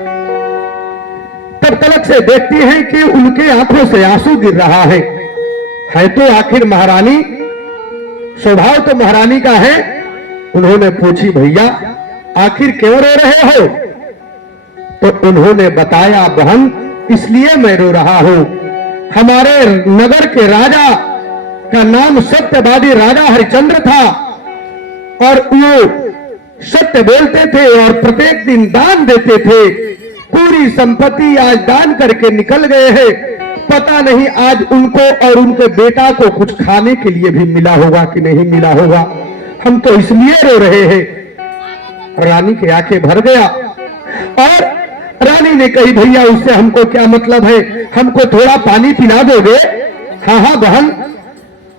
तब तलक से देखती हैं कि उनके आंखों से आंसू गिर रहा है तो आखिर महारानी, स्वभाव तो महारानी का है। उन्होंने पूछी, भैया आखिर क्यों रो रहे हो? तो उन्होंने बताया, बहन इसलिए मैं रो रहा हूं, हमारे नगर के राजा का नाम सत्यवादी राजा हरिश्चंद्र था और वो सत्य बोलते थे और प्रत्येक दिन दान देते थे। पूरी संपत्ति आज दान करके निकल गए हैं। पता नहीं आज उनको और उनके बेटा को कुछ खाने के लिए भी मिला होगा कि नहीं मिला होगा। हम तो इसलिए रो रहे हैं। रानी की आंखें भर गया और रानी ने कही, भैया उससे हमको क्या मतलब है, हमको थोड़ा पानी पिला दोगे? हाँ हाँ बहन,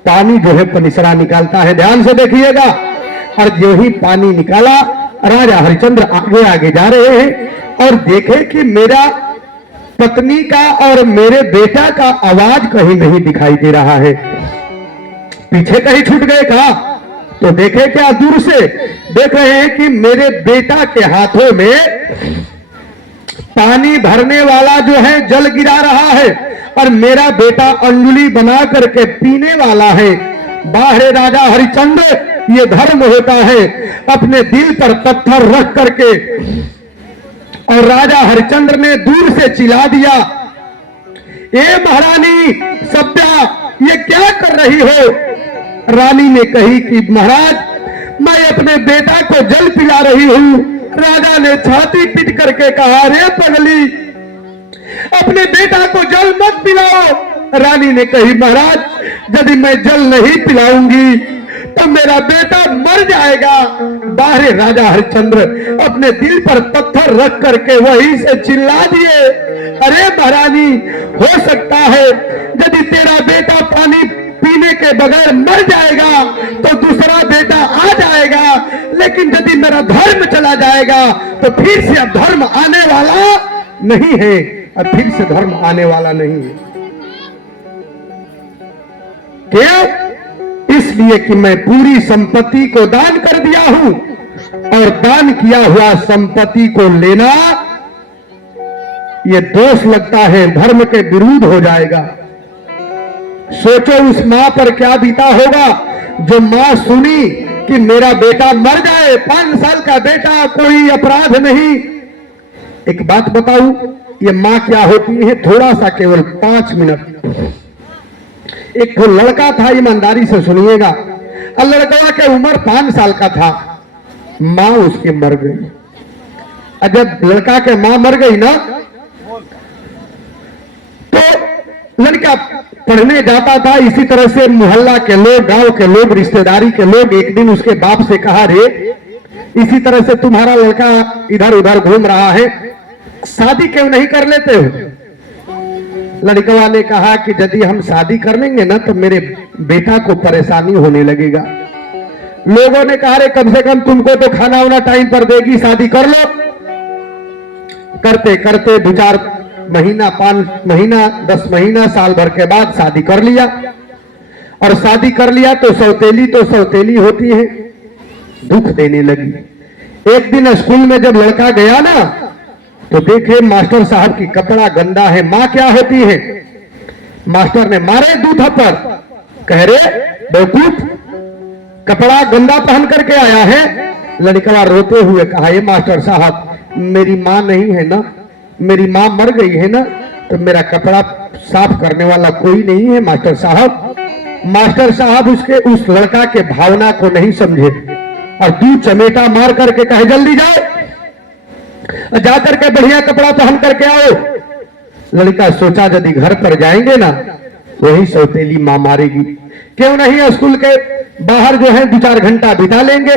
पानी जो है पनिसरा निकालता है, ध्यान से देखिएगा। और जो ही पानी निकाला, राजा हरिश्चंद्र आगे आगे जा रहे हैं और देखे कि मेरा पत्नी का और मेरे बेटा का आवाज कहीं नहीं दिखाई दे रहा है। पीछे कहीं छूट गए कहा? तो देखे क्या, दूर से देख रहे हैं कि मेरे बेटा के हाथों में पानी भरने वाला जो है जल गिरा रहा है और मेरा बेटा अंजुली बना करके पीने वाला है। बाहरे राजा हरिश्चंद्र, ये धर्म होता है अपने दिल पर पत्थर रख करके। और राजा हरिश्चंद्र ने दूर से चिल्ला दिया, ए महारानी सभ्या, ये क्या कर रही हो? रानी ने कही कि महाराज मैं अपने बेटा को जल पिला रही हूं। राजा ने छाती पीट करके कहा, रे पगली, अपने बेटा को जल मत पिलाओ। रानी ने कही, महाराज यदि मैं जल नहीं पिलाऊंगी तो मेरा बेटा मर जाएगा। बाहरे राजा हरिश्चंद्र अपने दिल पर पत्थर रख करके वहीं से चिल्ला दिए, अरे महारानी, हो सकता है यदि तेरा बेटा पानी पीने के बगैर मर जाएगा तो दूसरा बेटा आ जाएगा, लेकिन यदि मेरा धर्म चला जाएगा तो फिर से अब धर्म आने वाला नहीं है। अब फिर से धर्म आने वाला नहीं है। क्यों? इसलिए कि मैं पूरी संपत्ति को दान कर दिया हूं और दान किया हुआ संपत्ति को लेना यह दोष लगता है, धर्म के विरुद्ध हो जाएगा। सोचो उस मां पर क्या बीता होगा जो मां सुनी कि मेरा बेटा मर जाए, 5 साल का बेटा, कोई अपराध नहीं। एक बात बताऊं, ये मां क्या होती है, थोड़ा सा केवल 5 मिनट। एक तो लड़का था, ईमानदारी से सुनिएगा, और लड़का की उम्र 5 साल का था। मां उसकी मर गई। और जब लड़का के मां मर गई ना, तो लड़का पढ़ने जाता था। इसी तरह से मोहल्ला के लोग, गांव के लोग, रिश्तेदारी के लोग एक दिन उसके बाप से कहा, रे इसी तरह से तुम्हारा लड़का इधर उधर घूम रहा है, शादी क्यों नहीं कर लेते हो? लड़का ने कहा कि यदि हम शादी कर लेंगे ना तो मेरे बेटा को परेशानी होने लगेगा। लोगों ने कहा, रे कम से कम तुमको तो खाना वाना टाइम पर देगी, शादी कर लो। करते करते 2-4 महीना, 5 महीना, 10 महीना, साल भर के बाद शादी कर लिया। और शादी कर लिया तो सौतेली होती है, दुख देने लगी। एक दिन स्कूल में जब लड़का गया ना तो देखे मास्टर साहब की कपड़ा गंदा है। मां क्या होती है? मास्टर ने मारे 2 थप्पड़, कह रे बेवकूफ, कपड़ा गंदा पहन करके आया है। लड़का रोते हुए कहा, ये मास्टर साहब मेरी मां नहीं है ना, मेरी मां मर गई है ना, तो मेरा कपड़ा साफ करने वाला कोई नहीं है मास्टर साहब। मास्टर साहब उस लड़का के भावना को नहीं समझे और 2 चमेटा मार करके कहे, जल्दी जाओ, जाकर के बढ़िया कपड़ा पहन करके आओ। लड़का सोचा यदि घर पर जाएंगे ना वही सौतेली मां मारेगी, क्यों नहीं स्कूल के बाहर जो है 2-4 घंटा बिता लेंगे।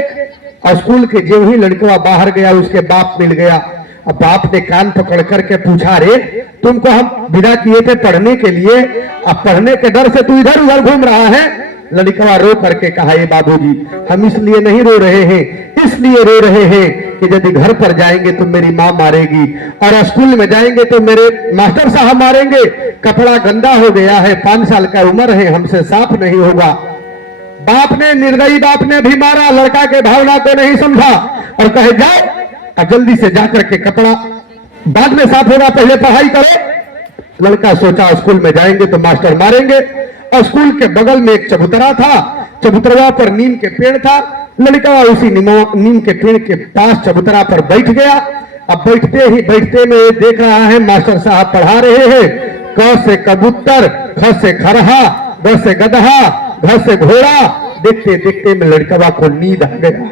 और स्कूल के जो ही लड़का बाहर गया उसके बाप मिल गया। अब बाप ने कान पकड़ करके पूछा, रे तुमको हम विदा किए थे पढ़ने के लिए, अब पढ़ने के डर से तू इधर उधर घूम रहा है? लड़का रो करके कहा, ये बाबूजी हम इसलिए नहीं रो रहे हैं, इसलिए रो रहे हैं कि यदि घर पर जाएंगे तो मेरी मां मारेगी और स्कूल में जाएंगे तो मेरे मास्टर साहब मारेंगे। कपड़ा गंदा हो गया है, 5 साल का उम्र है, हमसे साफ नहीं होगा। बाप ने, निर्दयी बाप ने भी मारा, लड़का के भावना को नहीं समझा और कहे, जाओ अब जल्दी से जाकर के कपड़ा बाद में साफ होगा, पहले पढ़ाई करो। लड़का सोचा स्कूल में जाएंगे तो मास्टर मारेंगे, और स्कूल के बगल में एक चबूतरा था, चबूतरा पर नीम के पेड़ था। लड़का उसी नीम के पेड़ के पास चबूतरा पर बैठ गया। अब बैठते में देख रहा है मास्टर साहब पढ़ा रहे हैं, क से कबूतर, ख से खरहा, ग से गदहा, घ से घोड़ा। देखते देखते में लड़का को नींद आ गया।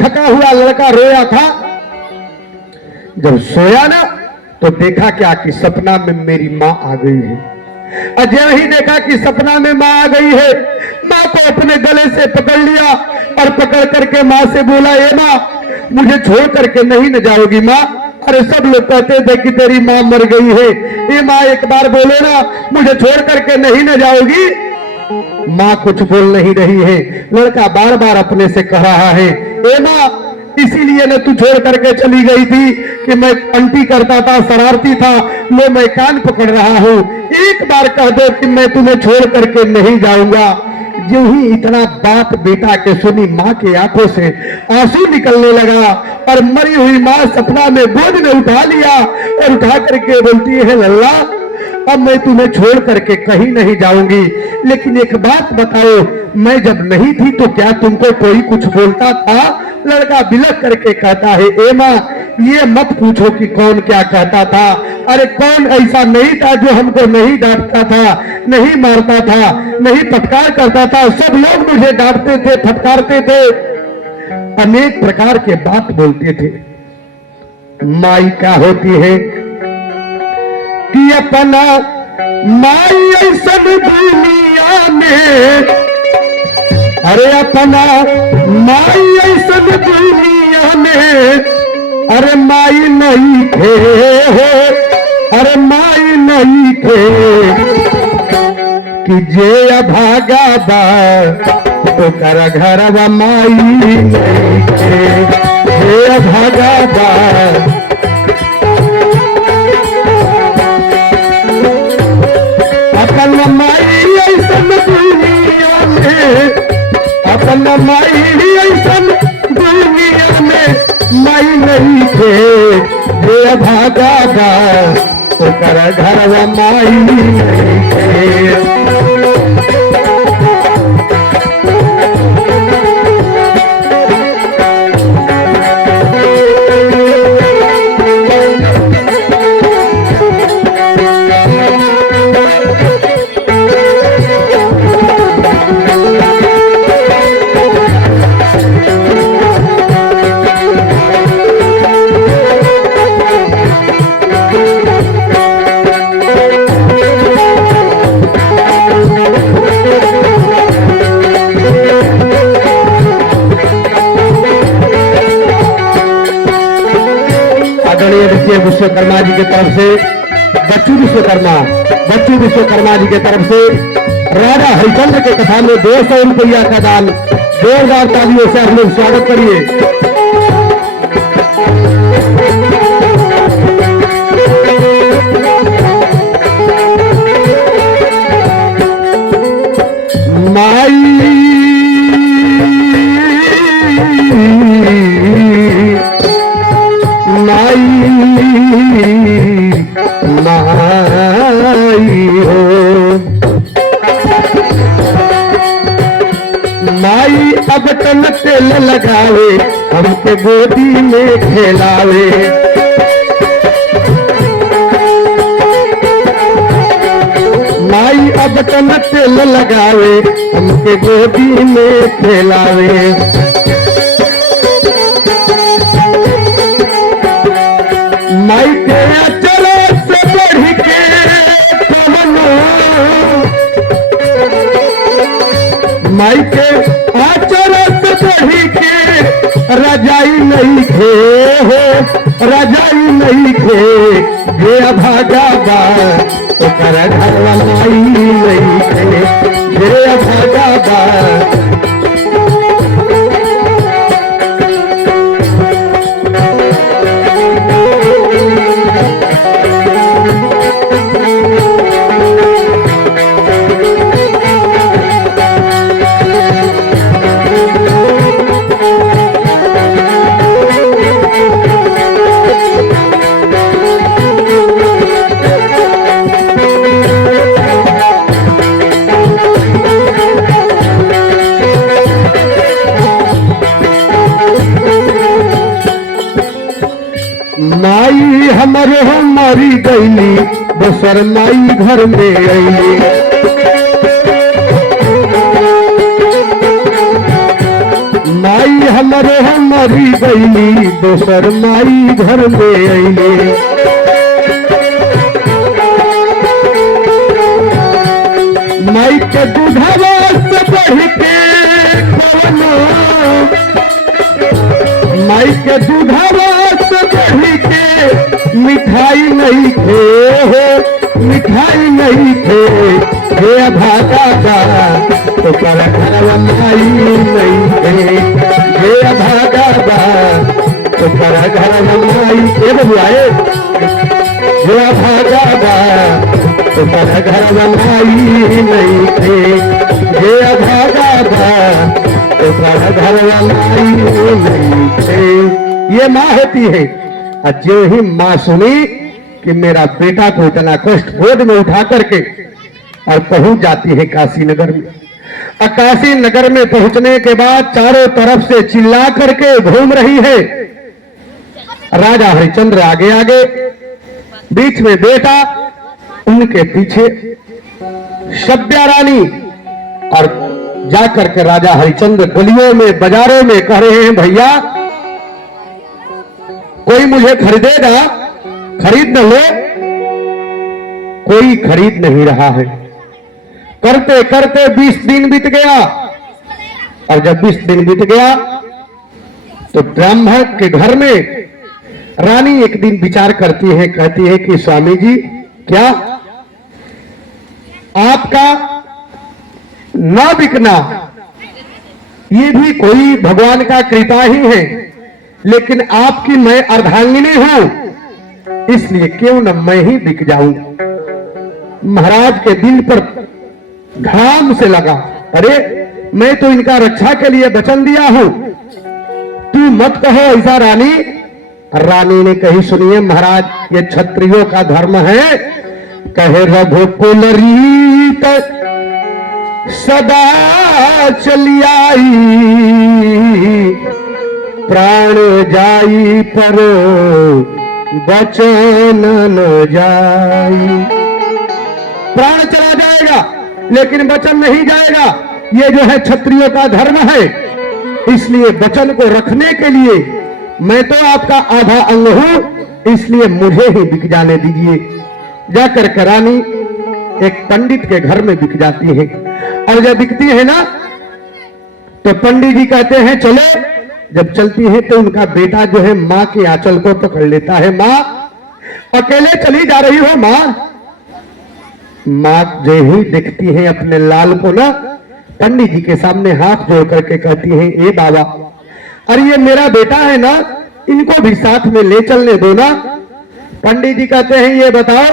थका हुआ लड़का रोया था। जब सोया ना तो देखा क्या कि सपना में मेरी माँ आ गई है। अजय ही देखा कि सपना में माँ आ गई है। माँ को अपने गले से पकड़ लिया और पकड़ करके माँ से बोला, ए माँ, मुझे छोड़ करके नहीं न जाओगी माँ? अरे सब लोग कहते थे कि तेरी माँ मर गई है, ये माँ एक बार बोले ना, मुझे छोड़ करके नहीं न जाओगी? माँ कुछ बोल नहीं रही है। लड़का बार बार अपने से कह रहा है, ए माँ, इसीलिए न तू छोड़ करके चली गई थी कि मैं अंटी करता था, शरारती था, लो मैं कान पकड़ रहा हूँ, एक बार कह दो कि मैं तुम्हें छोड़ करके नहीं जाऊंगा। जो ही इतना बात बेटा के सुनी, माँ के आंखों से आंसू निकलने लगा और मरी हुई माँ सपना में गोद में उठा लिया और उठा करके बोलती है, लल्ला, अब मैं तुम्हें छोड़ करके कहीं नहीं जाऊंगी, लेकिन एक बात बताओ, मैं जब नहीं थी तो क्या तुमको कोई कुछ बोलता था? लड़का बिलख करके कहता है, ए माँ, ये मत पूछो कि कौन क्या कहता था। अरे कौन ऐसा नहीं था जो हमको नहीं डांटता था, नहीं मारता था, नहीं फटकार करता था? सब लोग मुझे डांटते थे, फटकारते थे, अनेक प्रकार के बात बोलते थे। माई क्या होती है कि अपना माई ऐसन दुनिया में, अरे अपना माई ऐसन दुनिया में, अरे माई नहीं थे हो, अरे माई नहीं थे कि जे अभागा बा तो कर घरवा माई नहीं थे, जे अभागा बा। अपन माई ऐसन दुनिया में, अपन माई ऐसन दुनिया में माई नहीं थे, जे भागा गा तो कर घरवा माई नहीं थे। विश्वकर्मा जी की तरफ से बच्चू विश्वकर्मा जी की तरफ से राजा हरिचंद्र के कथा में 200 रुपया का दान, जोरदार तालियों से आप लोग स्वागत करिए। माई अब तन तेल लगावे, हमके गोदी में खेलावे, माई अब तन तेल लगावे, हमके गोदी में खेलावे। माई के अचरा से बढ़ के कवनो, माई के आचरा से बढ़ के रजाई नहीं थे हो, रजाई नहीं थे, ये अभागा बा तो कर घरवा माई नहीं थे, ये अभागा बा। माई हमरे हो मरी गईली, दोसर माई घर में अईली। माई हमरे हो मरी गईली, दोसर माई घर में अईली। माई के दूधवा से बढ़ के कोनो, माई के दूधवा से बढ़ के मिठाई नहीं थे हो, मिठाई नहीं थे। हे अभागा बा तो कर घरवा माई नहीं थे, हे अभागा बा तो कर घरवा माई। ये बबुआए, हे अभागा बा तो कर घरवा माई नहीं थे, हे अभागा बा तो कर घरवा माई नहीं थे। ये माँ होती है। और जो ही माँ सुनी कि मेरा बेटा को इतना कष्ट गोद में उठा करके और पहुंच जाती है काशी नगर में। और काशी नगर में पहुंचने के बाद चारों तरफ से चिल्ला करके घूम रही है। राजा हरिश्चंद्र आगे आगे, बीच में बेटा, उनके पीछे सभ्या रानी। और जाकर के राजा हरिश्चंद्र गलियों में बाजारों में कह रहे हैं, भैया कोई मुझे खरीदेगा, खरीद न लो। कोई खरीद नहीं रहा है। करते करते 20 दिन बीत गया। और जब 20 दिन बीत गया तो ब्राह्मण के घर में रानी एक दिन विचार करती है, कहती है कि स्वामी जी, क्या आपका न बिकना ये भी कोई भगवान का कृपा ही है, लेकिन आपकी मैं अर्धांगिनी हूं, इसलिए क्यों न मैं ही बिक जाऊं। महाराज के दिल पर घाम से लगा, अरे मैं तो इनका रक्षा के लिए वचन दिया हूं, तू मत कहो ऐसा रानी। रानी ने कही, सुनिए महाराज, ये क्षत्रियों का धर्म है। कहे रघुकुल रीत सदा चली आई, प्राण जाई पर बचन न जाई। प्राण चला जाएगा लेकिन वचन नहीं जाएगा। ये जो है क्षत्रियों का धर्म है, इसलिए वचन को रखने के लिए मैं तो आपका आधा अंग हूं, इसलिए मुझे ही बिक जाने दीजिए। जाकर के रानी एक पंडित के घर में बिक जाती है। और जब बिकती है ना तो पंडित जी कहते हैं चलो। जब चलती है तो उनका बेटा जो है माँ के आंचल को पकड़ लेता है। माँ अकेले चली जा रही हो माँ। माँ जो ही देखती है अपने लाल को ना, पंडित जी के सामने हाथ जोड़ करके कहती है, ए बाबा, अरे ये मेरा बेटा है ना, इनको भी साथ में ले चलने दो ना। पंडित जी कहते हैं, ये बताओ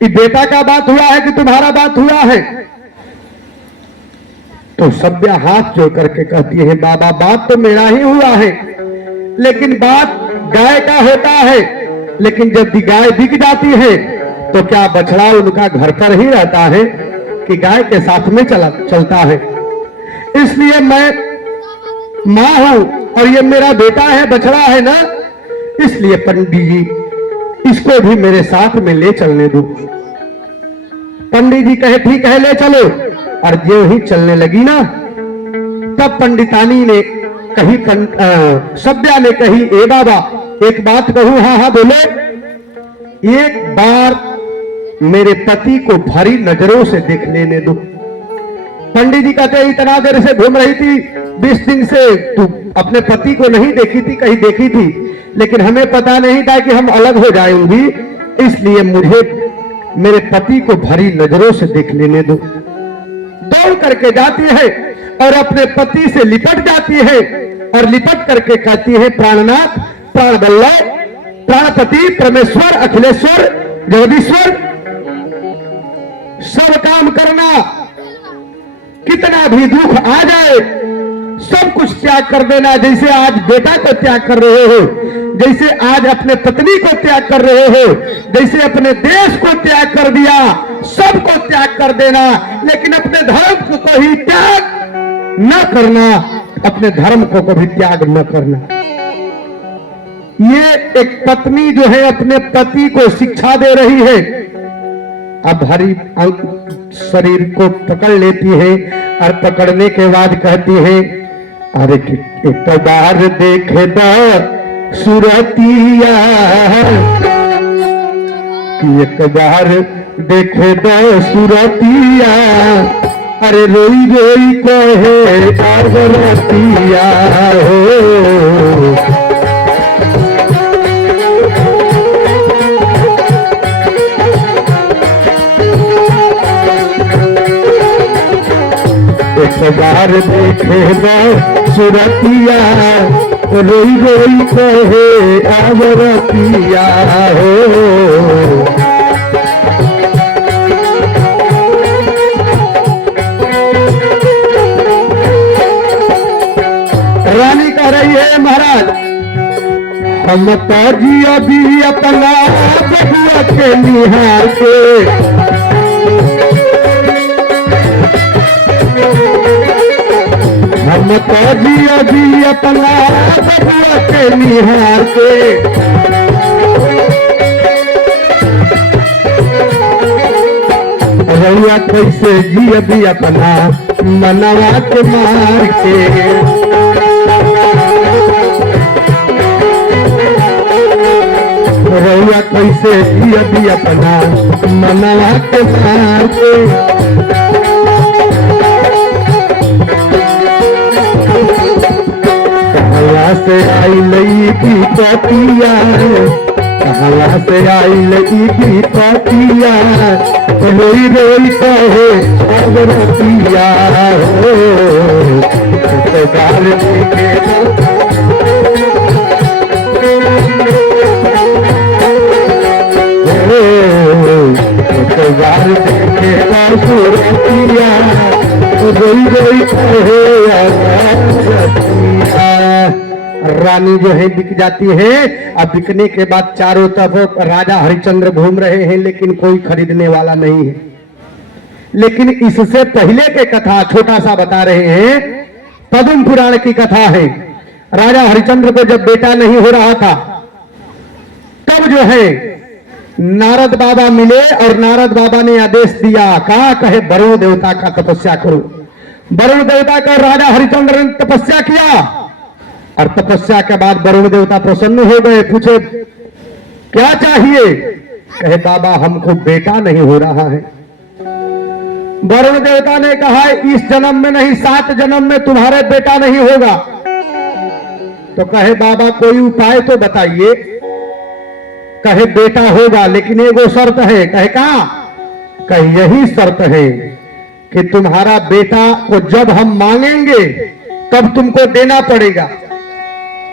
कि बेटा का बात हुआ है कि तुम्हारा बात हुआ है? तो सभ्या हाथ जोड़ करके कहती है, बाबा बात तो मेरा ही हुआ है, लेकिन बात गाय का होता है। लेकिन जब भी गाय बिक जाती है तो क्या बछड़ा उनका घर पर ही रहता है कि गाय के साथ में चलता है? इसलिए मैं माँ हूं और ये मेरा बेटा है, बछड़ा है ना, इसलिए पंडित जी इसको भी मेरे साथ में ले चलने दो। पंडित जी कहे, ठीक है ले चलो। और जो ही चलने लगी ना, तब पंडितानी ने कही, सभ्या ने कही, ए बाबा एक बात कहूं? हाँ हाँ बोले। एक बार मेरे पति को भरी नजरों से देख लेने दो। पंडित जी कहते हैं, इतना देर से घूम रही थी, 20 दिन से तू अपने पति को नहीं देखी थी, कहीं देखी थी, लेकिन हमें पता नहीं था कि हम अलग हो जाएंगी, इसलिए मुझे मेरे पति को भरी नजरों से देख लेने दो। दौड़ करके जाती है और अपने पति से लिपट जाती है और लिपट करके कहती है, प्राणनाथ, प्राण वल्लभ, प्राणपति, परमेश्वर, अखिलेश्वर, जगदीश्वर, सब काम करना, कितना भी दुख आ जाए सब कुछ त्याग कर देना। जैसे आज बेटा को त्याग कर रहे हो, जैसे आज अपने पत्नी को त्याग कर रहे हो, जैसे अपने देश को त्याग कर दिया, सबको त्याग कर देना, लेकिन अपने धर्म को कभी त्याग न करना, अपने धर्म को कभी त्याग न करना। ये एक पत्नी जो है अपने पति को शिक्षा दे रही है। अब भारी शरीर को पकड़ लेती है और पकड़ने के बाद कहती है, अरे एक बार देखे तो सूरतिया, एक बार देखे तो सूरतिया, अरे रोई रोई कहे आगरतिया हो। एक बार देखे दो सूरतिया, रोई रोई कहे आगरतिया हो। रानी कह रही है, महाराज हम ताजी अभी अपना बबुआ के निहार के, हम ताजी अभी अपना बबुआ के निहार के, रउआ कैसे जी अभी अपना मनवा के मार के, रउआ कैसे जी अभी अपना मनवा के मार के। कहाँ से आई लई की पतिया, कहाँ से आई लई की पतिया, रोई रोई कहे आगरतिया हो। बार देखे बार देखे सूरतिया, रोई रोई कहे आगरतिया। रानी जो है बिक जाती है। अब बिकने के बाद चारों तरफ राजा हरिश्चंद्र घूम रहे हैं, लेकिन कोई खरीदने वाला नहीं है। लेकिन इससे पहले के कथा छोटा सा बता रहे हैं, पद्म पुराण की कथा है। राजा हरिश्चंद्र को जब बेटा नहीं हो रहा था, तब जो है नारद बाबा मिले और नारद बाबा ने आदेश दिया, कहा कहे वरुण देवता का तपस्या करो। वरुण देवता का राजा हरिश्चंद्र ने तपस्या किया और तपस्या के बाद वरुण देवता प्रसन्न हो गए। पूछे क्या चाहिए? कहे बाबा हमको बेटा नहीं हो रहा है। वरुण देवता ने कहा इस जन्म में नहीं, 7 जन्म में तुम्हारे बेटा नहीं होगा। तो कहे बाबा कोई उपाय तो बताइए। कहे बेटा होगा, लेकिन एगो शर्त है। कहे कहा? कहे यही शर्त है कि तुम्हारा बेटा को जब हम मांगेंगे तब तुमको देना पड़ेगा।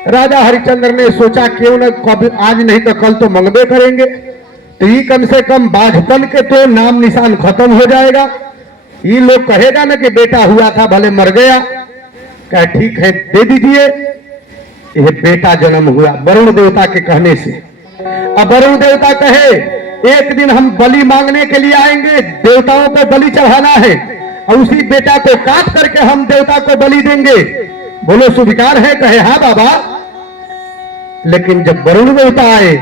राजा हरिश्चंद्र ने सोचा क्यों न कब आज नहीं तो कल तो मंगबे करेंगे, तो ये कम से कम बाझपन के तो नाम निशान खत्म हो जाएगा। ये लोग कहेगा ना कि बेटा हुआ था भले मर गया। कहे ठीक है दे दीजिए। यह बेटा जन्म हुआ वरुण देवता के कहने से। अब वरुण देवता कहे एक दिन हम बलि मांगने के लिए आएंगे, देवताओं को बलि चढ़ाना है और उसी बेटा को काट करके हम देवता को बलि देंगे। बोलो स्वीकार है? कहे हाँ बाबा। लेकिन जब वरुण देवता आए